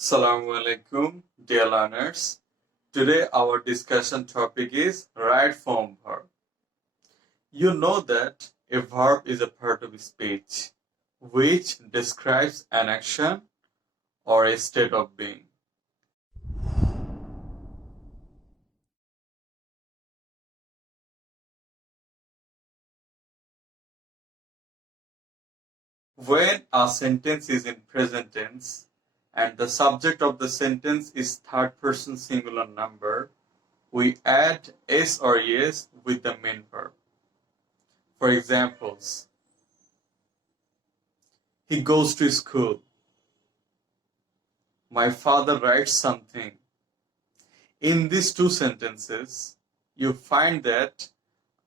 Assalamu alaikum, dear learners. Today our discussion topic is right form verb. You know that a verb is a part of speech which describes an action or a state of being. When a sentence is in present tense and the subject of the sentence is third person singular number, we add s or es with the main verb. For examples, he goes to school. My father writes something. In these two sentences, you find that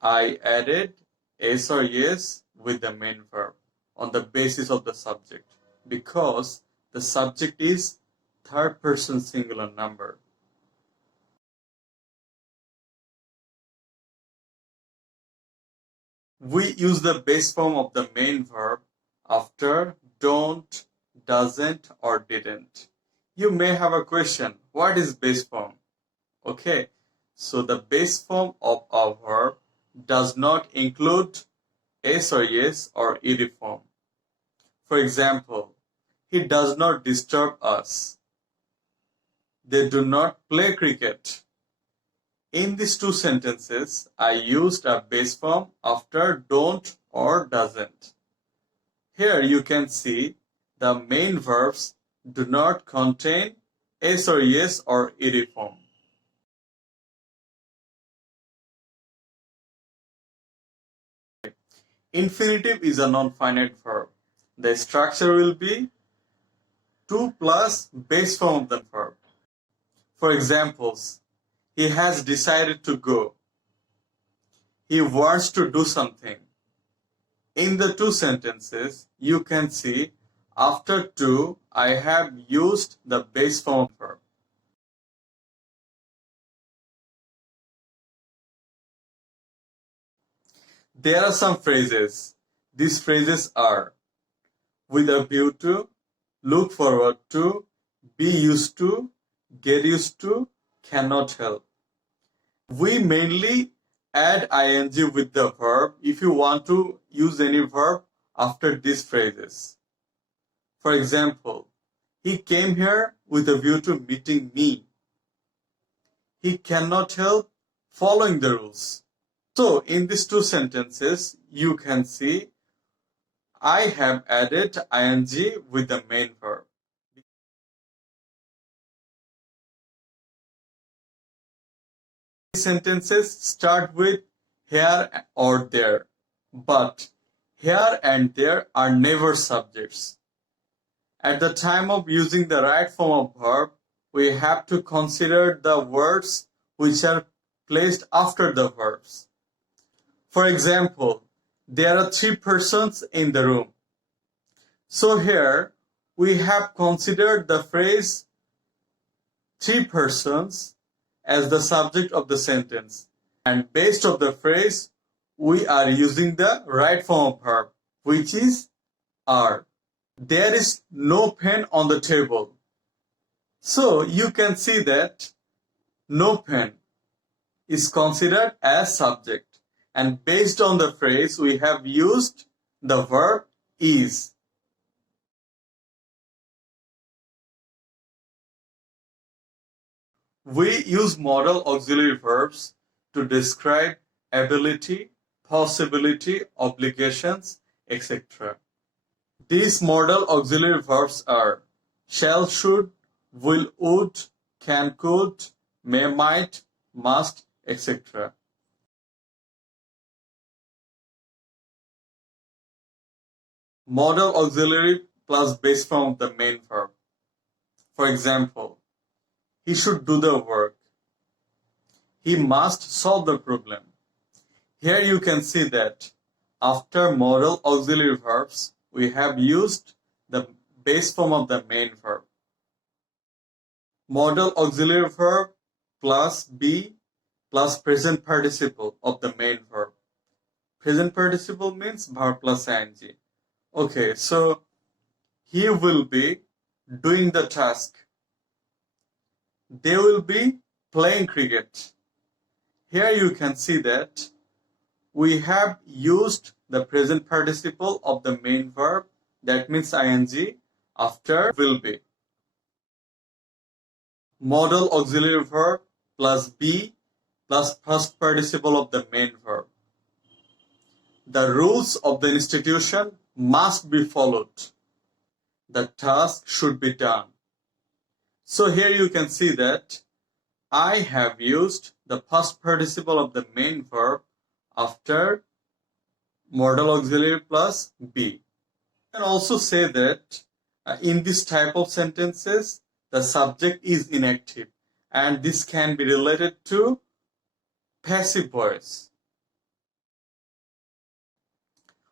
I added s or yes with the main verb on the basis of the subject because the subject is third person singular number. We use the base form of the main verb after don't, doesn't, or didn't. You may have a question, what is base form? Okay, so the base form of a verb does not include s or yes or ed form. For example, he does not disturb us. They do not play cricket. In these two sentences, I used a base form after don't or doesn't. Here you can see the main verbs do not contain s or yes or ed form. Infinitive is a non-finite verb. The structure will be 2 plus base form of the verb. For examples, he has decided to go. He wants to do something. In the two sentences, you can see after to, I have used the base form of verb. There are some phrases. These phrases are with a view to, look forward to, be used to, get used to, cannot help. We mainly add ing with the verb if you want to use any verb after these phrases. For example, he came here with a view to meeting me. He cannot help following the rules. So in these two sentences, you can see I have added ing with the main verb. Sentences start with here or there, but here and there are never subjects. At the time of using the right form of verb, we have to consider the words which are placed after the verbs. For example, there are 3 persons in the room. So here we have considered the phrase 3 persons as the subject of the sentence, and based on the phrase we are using the right form of verb, which is are. There is no pen on the table. So you can see that no pen is considered as subject, and based on the phrase we have used the verb is. We use modal auxiliary verbs to describe ability, possibility, obligations, etc. These modal auxiliary verbs are shall, should, will, would, can, could, may, might, must, etc. Modal auxiliary plus base form of the main verb. For example, he should do the work. He must solve the problem. Here you can see that after modal auxiliary verbs, we have used the base form of the main verb. Modal auxiliary verb plus be plus present participle of the main verb. Present participle means verb plus ing. Okay, so he will be doing the task. they will be playing cricket. Here you can see that we have used the present participle of the main verb, that means ing, after will be. Modal auxiliary verb plus be plus first participle of the main verb. The rules of the institution must be followed. The task should be done. So here you can see that I have used the past participle of the main verb after modal auxiliary plus be. You can also say that in this type of sentences, the subject is inactive, and this can be related to passive voice.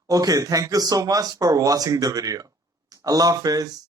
Okay, thank you so much for watching the video. Allah Hafiz.